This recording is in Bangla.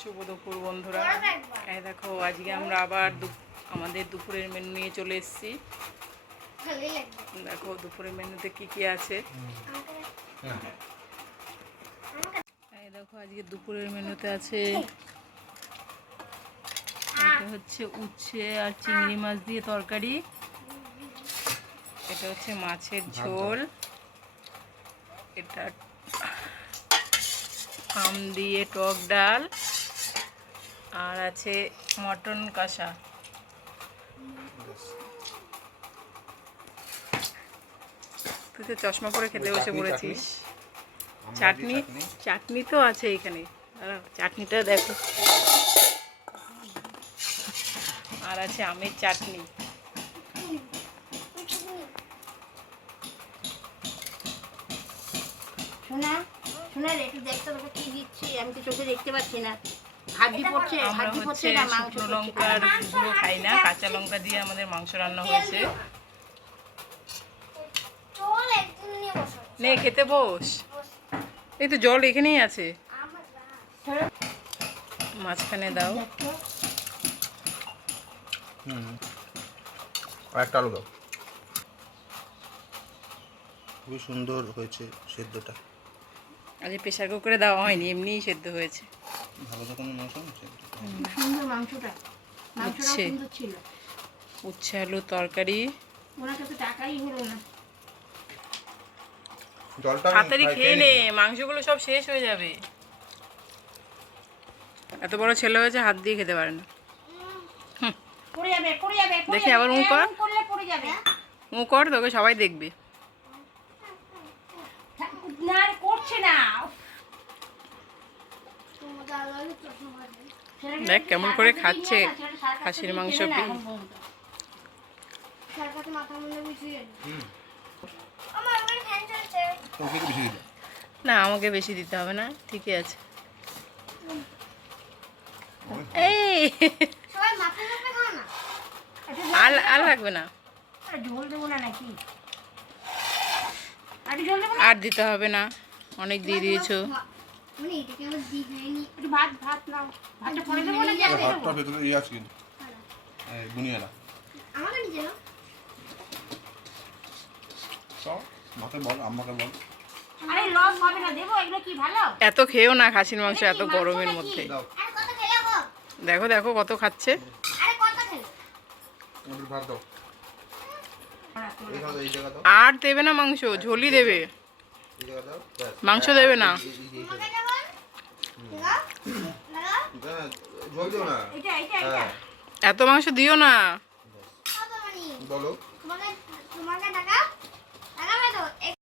শুভ দুপুর বন্ধুরা। এই দেখো আজকে আমরা আবার আমাদের দুপুরের মেনু নিয়ে চলে এসেছি। দেখো দুপুরের মেনুতে কি কি আছে। এই দেখো আজকে দুপুরের মেনুতে আছে, এটা হচ্ছে উচ্ছে আর চিংড়ি মাছ দিয়ে তরকারি, এটা হচ্ছে মাছের ঝোল, এটা আম দিয়ে টক ডাল, আর আছে মটন কষা। তুই তো চশমা পরে খেতে বসে পড়েছিস। চাটনি চাটনি তো আছে এখানে, চাটনিটা দেখো, আর আছে আমের চাটনি। শোনা শোনা একটু দেখতে তোকে কি দিচ্ছি, আমি তো চোখে দেখতে পাচ্ছি না। হাড্ডি পড়ছে, হাড্ডি পড়ছে না মাংস। শুকনো লঙ্কার গুঁড়ো খাই না, কাঁচা লঙ্কা দিয়ে আমাদের মাংস রান্না হয়েছে। নে খেতে বস, এই তো জল এখানেই আছে, মাঝখানে দাও। একটা আলু দাও। খুবই সুন্দর হয়েছে সেদ্ধটা। আজ প্রেশার কুকারে দেওয়া হয়নি, এমনিই সেদ্ধ হয়েছে। ভালো তো কোনো মাংস সুন্দর মাংসটা, মাংসটা সুন্দর ছিল। উচ্ছে আলু তরকারি, ওনার কাছে টাকাই হলো না। তাড়াতাড়ি খেয়ে নে, মাংসগুলো সব শেষ হয়ে যাবে। এত বড় ছেলে হয়েছে, হাত দিয়ে খেতে পারে না। পড়ে যাবে, পড়ে যাবে, দেখি আবার মুখ কর, করলে পড়ে যাবে। মুখ কর, তোকে সবাই দেখবে। না করছে না। দেখ কেমন করে খাচ্ছে খাসির মাংস পেয়ে। না আমাকে বেশি দিতে হবে না, ঠিকই আছে। এই আর আর লাগবে না, ঝোল দেবো না নাকি? আর দিতে হবে না, অনেক দিয়ে দিয়েছো। ভাত ভাত নাও, ভাতটা পরে দেবো না? ভাতটা ভেতরে ইয়ে আছে কিন্তু বুনিয়ালা। মাকে বল, আম্মাকে বল। আরে লস হবে না, দেবো। এগুলো কি ভালো? এত খেয়েও না খাসির মাংস এত গরমের মধ্যে। দেখো দেখো কত খাচ্ছে। ভাত দাও। আর দেবে না মাংস, ঝোলই দেবে, মাংস দেবে না। এত মাংস দিও না। বলো